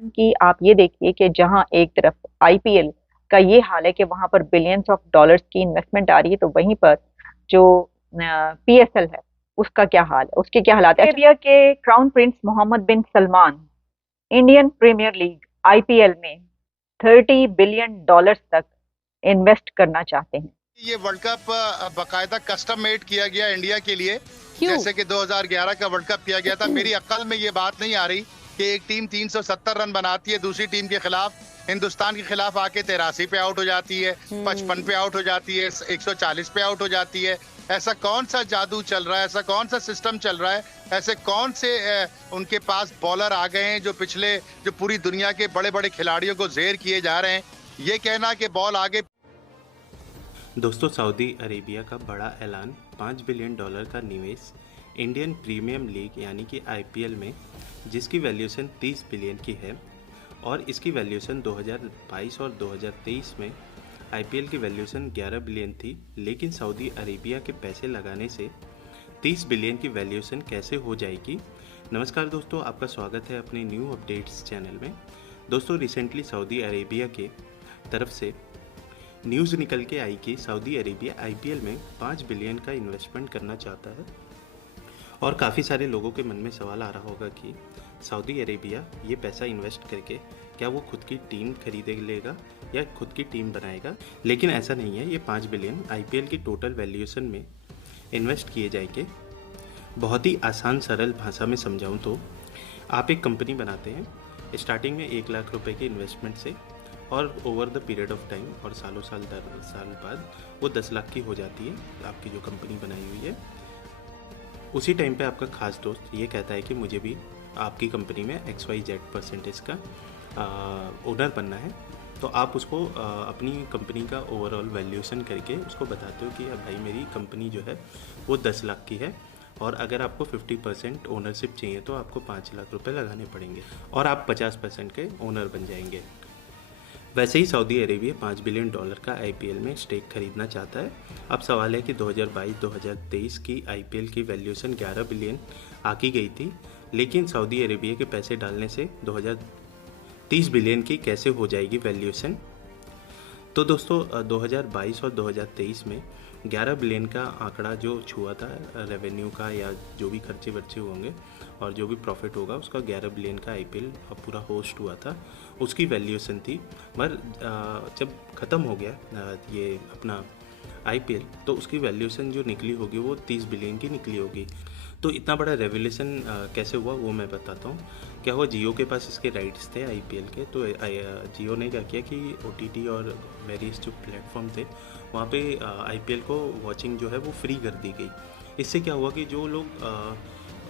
कि आप ये देखिए कि जहां एक तरफ आईपीएल का ये हाल है कि वहां पर बिलियंस ऑफ डॉलर्स की इन्वेस्टमेंट आ रही है, तो वहीं पर जो पीएसएल है उसका क्या हाल है, उसके क्या हालात है। अरेबिया के crown prince Mohammed bin Salman Indian Premier League IPL में $30 बिलियन तक इन्वेस्ट करना चाहते हैं। ये वर्ल्ड कप बाकायदा कस्टम मेड किया गया इंडिया के लिए, क्यों? जैसे कि 2011 का वर्ल्ड कप किया गया था। मेरी अक्ल में ये बात नहीं आ रही कि एक टीम 370 रन बनाती है, दूसरी टीम के खिलाफ, हिंदुस्तान के खिलाफ आके 83 पे आउट हो जाती है, 55 पे आउट हो जाती है, 140 पे आउट हो जाती है। ऐसा कौन सा जादू चल रहा है, ऐसा कौन सा सिस्टम चल रहा है, ऐसे कौन से उनके पास बॉलर आ गए हैं जो पूरी दुनिया के बड़े बड़े खिलाड़ियों को जेर किए जा रहे हैं। ये कहना कि बॉल आगे। दोस्तों, सऊदी अरेबिया का बड़ा ऐलान, $5 बिलियन का निवेश इंडियन प्रीमियम लीग यानी कि आईपीएल में, जिसकी वैल्यूएशन 30 बिलियन की है। और इसकी वैल्यूएशन 2022 और 2023 में आईपीएल की वैल्यूएशन 11 बिलियन थी, लेकिन सऊदी अरेबिया के पैसे लगाने से 30 बिलियन की वैल्यूएशन कैसे हो जाएगी। नमस्कार दोस्तों, आपका स्वागत है अपने न्यू अपडेट्स चैनल में। दोस्तों, रिसेंटली सऊदी अरेबिया के तरफ से न्यूज़ निकल के आई कि सऊदी अरेबिया आईपीएल में 5 बिलियन का इन्वेस्टमेंट करना चाहता है। और काफ़ी सारे लोगों के मन में सवाल आ रहा होगा कि सऊदी अरेबिया ये पैसा इन्वेस्ट करके क्या वो खुद की टीम खरीद लेगा या खुद की टीम बनाएगा। लेकिन ऐसा नहीं है। ये 5 बिलियन आईपीएल की टोटल वैल्यूएशन में इन्वेस्ट किए जाएंगे। बहुत ही आसान सरल भाषा में समझाऊँ तो, आप एक कंपनी बनाते हैं, स्टार्टिंग में 1 लाख रुपए के इन्वेस्टमेंट से, और over the period of time और सालों साल दर साल बाद वो 10 लाख की हो जाती है आपकी जो कंपनी बनाई हुई है। उसी टाइम पे आपका खास दोस्त ये कहता है कि मुझे भी आपकी कंपनी में XYZ परसेंटेज का ओनर बनना है। तो आप उसको अपनी कंपनी का ओवरऑल वैल्यूएशन करके उसको बताते हो कि अब भाई मेरी कंपनी जो है वो 10 लाख की है, और अगर आपको 50% ओनरशिप चाहिए तो आपको 5 लाख रुपए लगाने पड़ेंगे और आप 50% के ओनर बन जाएंगे। वैसे ही सऊदी अरेबिया $5 बिलियन का आईपीएल में स्टेक खरीदना चाहता है। अब सवाल है कि 2022-2023 की आईपीएल की वैल्यूएशन 11 बिलियन आकी गई थी, लेकिन सऊदी अरेबिया के पैसे डालने से 2030 बिलियन की कैसे हो जाएगी वैल्यूएशन। तो दोस्तों, 2022 और 2023 में 11 बिलियन का आंकड़ा जो छुआ था रेवेन्यू का, या जो भी खर्चे वर्चे होंगे और जो भी प्रॉफिट होगा उसका, 11 बिलियन का आईपीएल पूरा होस्ट हुआ था, उसकी वैल्यूएशन थी। मगर जब ख़त्म हो गया ये अपना आईपीएल, तो उसकी वैल्यूएशन जो निकली होगी वो 30 बिलियन की निकली होगी। तो इतना बड़ा रेवोल्यूशन कैसे हुआ वो मैं बताता हूँ। क्या हुआ, जियो के पास इसके राइट्स थे आईपीएल के, तो जियो ने क्या किया कि ओटीटी और वेरियस जो प्लेटफॉर्म थे वहाँ पे आईपीएल को वॉचिंग जो है वो फ्री कर दी गई। इससे क्या हुआ कि जो लोग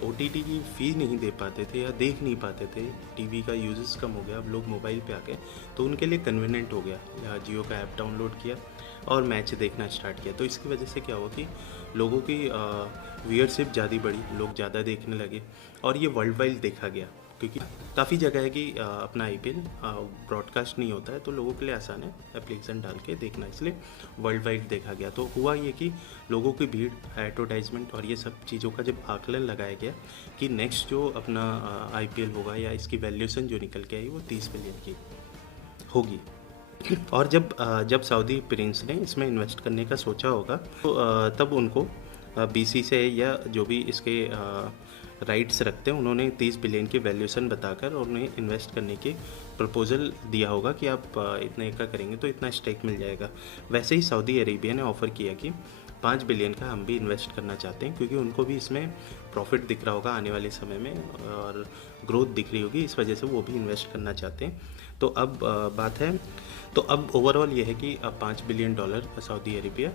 ओटीटी की फ़ी नहीं दे पाते थे या देख नहीं पाते थे, टीवी का यूजेस कम हो गया, अब लोग मोबाइल पे आ गए, तो उनके लिए कन्वीनियंट हो गया। जियो का ऐप डाउनलोड किया और मैच देखना स्टार्ट किया। तो इसकी वजह से क्या हुआ कि लोगों की व्यूअरशिप ज़्यादा बढ़ी, लोग ज़्यादा देखने लगे, और ये वर्ल्ड वाइड देखा गया, क्योंकि काफ़ी जगह है कि अपना आईपीएल ब्रॉडकास्ट नहीं होता है, तो लोगों के लिए आसान है एप्लीकेशन डाल के देखना, इसलिए वर्ल्ड वाइड देखा गया। तो हुआ ये कि लोगों की भीड़, एडवर्टाइजमेंट और ये सब चीज़ों का जब आकलन लगाया गया कि नेक्स्ट जो अपना आईपीएल होगा या इसकी वैल्यूएशन जो निकल के आई वो 30 बिलियन की होगी। और जब सऊदी प्रिंस ने इसमें इन्वेस्ट करने का सोचा होगा, तो तब उनको बीसी से या जो भी इसके राइट्स रखते हैं, उन्होंने 30 बिलियन की वैल्यूएशन बताकर और उन्हें इन्वेस्ट करने की प्रपोजल दिया होगा कि आप इतने का करेंगे तो इतना स्टेक मिल जाएगा। वैसे ही सऊदी अरेबिया ने ऑफ़र किया कि 5 बिलियन का हम भी इन्वेस्ट करना चाहते हैं, क्योंकि उनको भी इसमें प्रॉफिट दिख रहा होगा आने वाले समय में और ग्रोथ दिख रही होगी, इस वजह से वो भी इन्वेस्ट करना चाहते हैं। तो अब बात है, तो अब ओवरऑल ये है कि अब $5 बिलियन सऊदी अरेबिया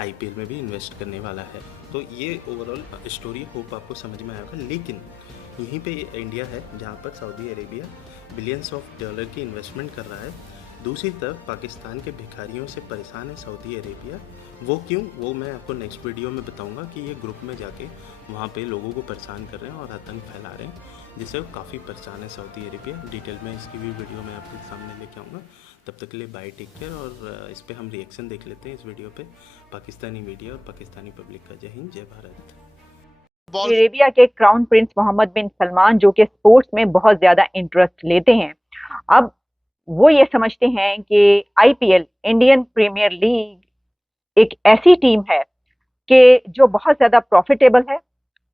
आईपीएल में भी इन्वेस्ट करने वाला है। तो ये ओवरऑल स्टोरी होप आपको समझ में आएगा। लेकिन यहीं पे इंडिया है जहाँ पर Saudi Arabia billions of dollar की इन्वेस्टमेंट कर रहा है। दूसरी तरफ पाकिस्तान के भिखारियों से परेशान है सऊदी अरेबिया। वो क्यों, वो मैं आपको नेक्स्ट वीडियो में बताऊंगा कि ये ग्रुप में जाके वहाँ पे लोगों को परेशान कर रहे हैं और आतंक फैला रहे हैं, जिससे वो काफ़ी परेशान है सऊदी अरेबिया। डिटेल में इसकी भी वीडियो मैं आपके सामने लेके आऊँगा। तब तक के लिए बाय, टेक केयर। और इस पर हम रिएक्शन देख लेते हैं इस वीडियो पे पाकिस्तानी मीडिया और पाकिस्तानी पब्लिक का। जय हिंद, जय भारत। अरेबिया के crown prince Mohammed bin Salman, जो कि स्पोर्ट्स में बहुत ज्यादा इंटरेस्ट लेते हैं, अब वो ये समझते हैं कि आईपीएल, इंडियन प्रीमियर लीग, एक ऐसी टीम है कि जो बहुत ज्यादा प्रॉफिटेबल है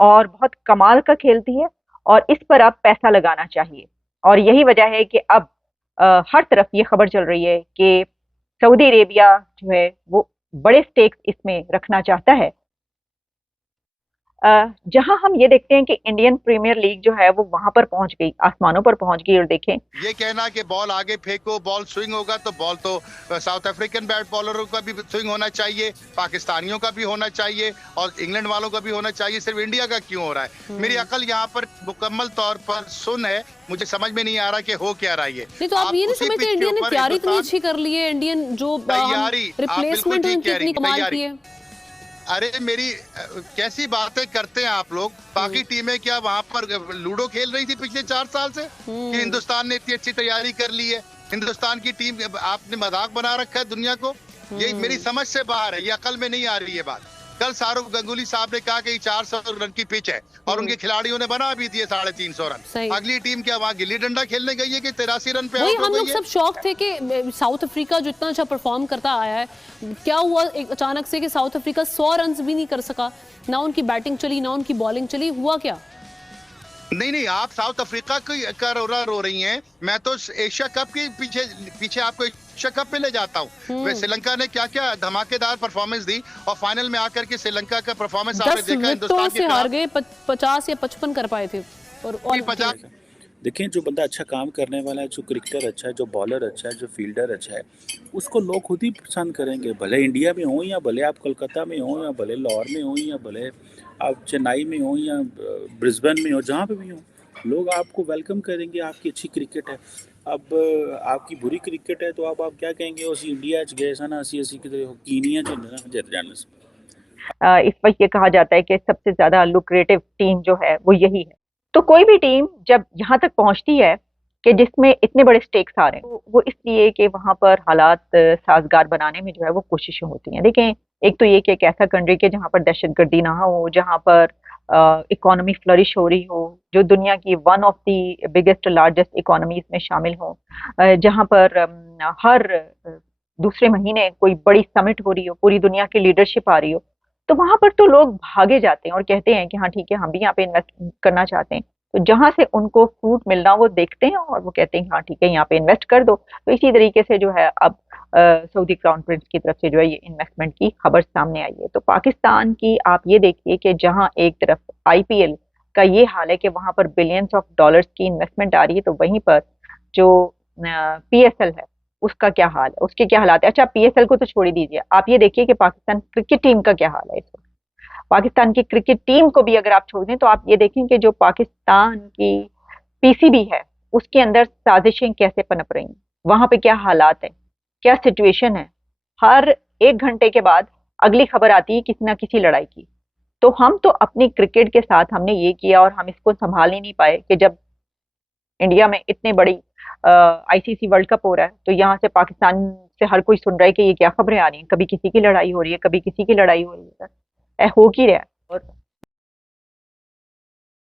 और बहुत कमाल का खेलती है, और इस पर अब पैसा लगाना चाहिए। और यही वजह है कि अब हर तरफ ये खबर चल रही है कि सऊदी अरेबिया जो है वो बड़े स्टेक्स इसमें रखना चाहता है। जहां हम ये देखते हैं कि इंडियन प्रीमियर लीग जो है वो वहां पर पहुंच गई, आसमानों पर पहुंच गई। और देखें, ये कहना कि बॉल आगे फेंको, बॉल स्विंग होगा, तो बॉल तो साउथ अफ्रीकन बैट बॉलरों का भी स्विंग होना चाहिए, पाकिस्तानियों का भी होना चाहिए, और इंग्लैंड वालों का भी होना चाहिए, सिर्फ इंडिया का क्यों हो रहा है? मेरी अकल यहाँ पर मुकम्मल तौर पर सुन है, मुझे समझ में नहीं आ रहा कि हो क्या रहा है। नहीं तो आप ये नहीं समझते इंडिया ने तैयारी इतनी अच्छी कर ली है, इंडियन जो तैयारी रिप्लेसमेंट इतनी कमाल की है। अरे मेरी कैसी बातें करते हैं आप लोग। बाकी टीमें क्या वहां पर लूडो खेल रही थी पिछले 4 साल से कि हिंदुस्तान ने इतनी अच्छी तैयारी कर ली है? हिंदुस्तान की टीम, आपने मजाक बना रखा है दुनिया को। ये मेरी समझ से बाहर है, ये अकल में नहीं आ रही है बात। कल शाहरुख गंगुली साहब ने कहा कि 400 रन की पिच है और उनके खिलाड़ियों ने बना भी दिए 350 रन। अगली टीम क्या वहां गिल्ली डंडा खेलने गई है कि 83 रन पे आउट हो गई है? हम लोग सब शौक थे कि साउथ अफ्रीका जो इतना अच्छा परफॉर्म करता आया है, क्या हुआ एक अचानक से कि साउथ अफ्रीका 100 रन भी नहीं कर सका? ना उनकी बैटिंग चली, ना उनकी बॉलिंग चली, हुआ क्या? नहीं, आप साउथ अफ्रीका का रो रही हैं। मैं तो एशिया कप के पीछे आपको एशिया कप पे ले जाता हूँ। वे श्रीलंका ने क्या क्या धमाकेदार परफॉर्मेंस दी, और फाइनल में आकर के श्रीलंका का परफॉर्मेंस आपने देखा, हिंदुस्तान से हार गए, 50 या 55 कर पाए थे। और 50। देखें, जो बंदा अच्छा काम करने वाला है, जो क्रिकेटर अच्छा है, जो बॉलर अच्छा है, जो फील्डर अच्छा है, उसको लोग खुद ही पसंद करेंगे। भले इंडिया में हो, या भले आप कोलकाता में हो, या भले लाहौर में हो, या भले आप चेन्नई में हो, या ब्रिस्बेन में हो, जहाँ पे भी हो, लोग आपको वेलकम करेंगे। आपकी अच्छी क्रिकेट है। अब आपकी बुरी क्रिकेट है तो आप क्या कहेंगे? उसी इंडिया गए सा ना, असी किधर कीनिया जित जाने से। इस वक्त ये कहा जाता है कि सबसे ज्यादा लुक्रेटिव टीम जो है वो यही है। तो कोई भी टीम जब यहाँ तक पहुंचती है कि जिसमें इतने बड़े स्टेक्स आ रहे हैं, तो वो इसलिए कि वहां पर हालात साजगार बनाने में जो है वो कोशिशें होती हैं। देखें, एक तो ये कि एक ऐसा कंट्री के जहाँ पर दहशतगर्दी ना हो, जहाँ पर इकोनॉमी फ्लरिश हो रही हो, जो दुनिया की one of the biggest largest economies में शामिल हो, जहाँ पर हर दूसरे महीने कोई बड़ी समिट हो रही हो, पूरी दुनिया की लीडरशिप आ रही हो, तो वहां पर तो लोग भागे जाते हैं और कहते हैं कि हाँ ठीक है, हम भी यहाँ पे इन्वेस्ट करना चाहते हैं। तो जहां से उनको फ्रूट मिलना वो देखते हैं और वो कहते हैं हाँ ठीक है, यहाँ पे इन्वेस्ट कर दो। तो इसी तरीके से जो है अब सऊदी क्राउन प्रिंस की तरफ से जो है ये इन्वेस्टमेंट की खबर सामने आई है। तो पाकिस्तान की आप ये देखिए कि जहां एक तरफ आईपीएल का ये हाल है कि वहां पर बिलियंस ऑफ डॉलर्स की इन्वेस्टमेंट आ रही है, तो वहीं पर जो पीएसएल है उसका क्या हाल है, उसके क्या हालात है। अच्छा, पीएसएल को तो छोड़ ही दीजिए, आप ये देखिए कि पाकिस्तान क्रिकेट टीम का क्या हाल है इस वक्त। पाकिस्तान की क्रिकेट टीम को भी अगर आप छोड़ दें तो आप ये देखें कि जो पाकिस्तान की पीसीबी है उसके अंदर साजिशें कैसे पनप रही हैं, वहां पे क्या हालात है, क्या सिचुएशन है। हर 1 घंटे के बाद अगली खबर आती है किसी ना किसी लड़ाई की। तो हम तो अपनी क्रिकेट के साथ हमने ये किया और हम इसको संभाल ही नहीं पाए कि जब इंडिया में इतने बड़ी आईसीसी वर्ल्ड कप हो रहा है, तो यहाँ से पाकिस्तान से हर कोई सुन रहा है कि ये क्या खबरें आ रही हैं, कभी किसी की लड़ाई हो रही है, कभी किसी की लड़ाई हो रही है। हो की रहा है। और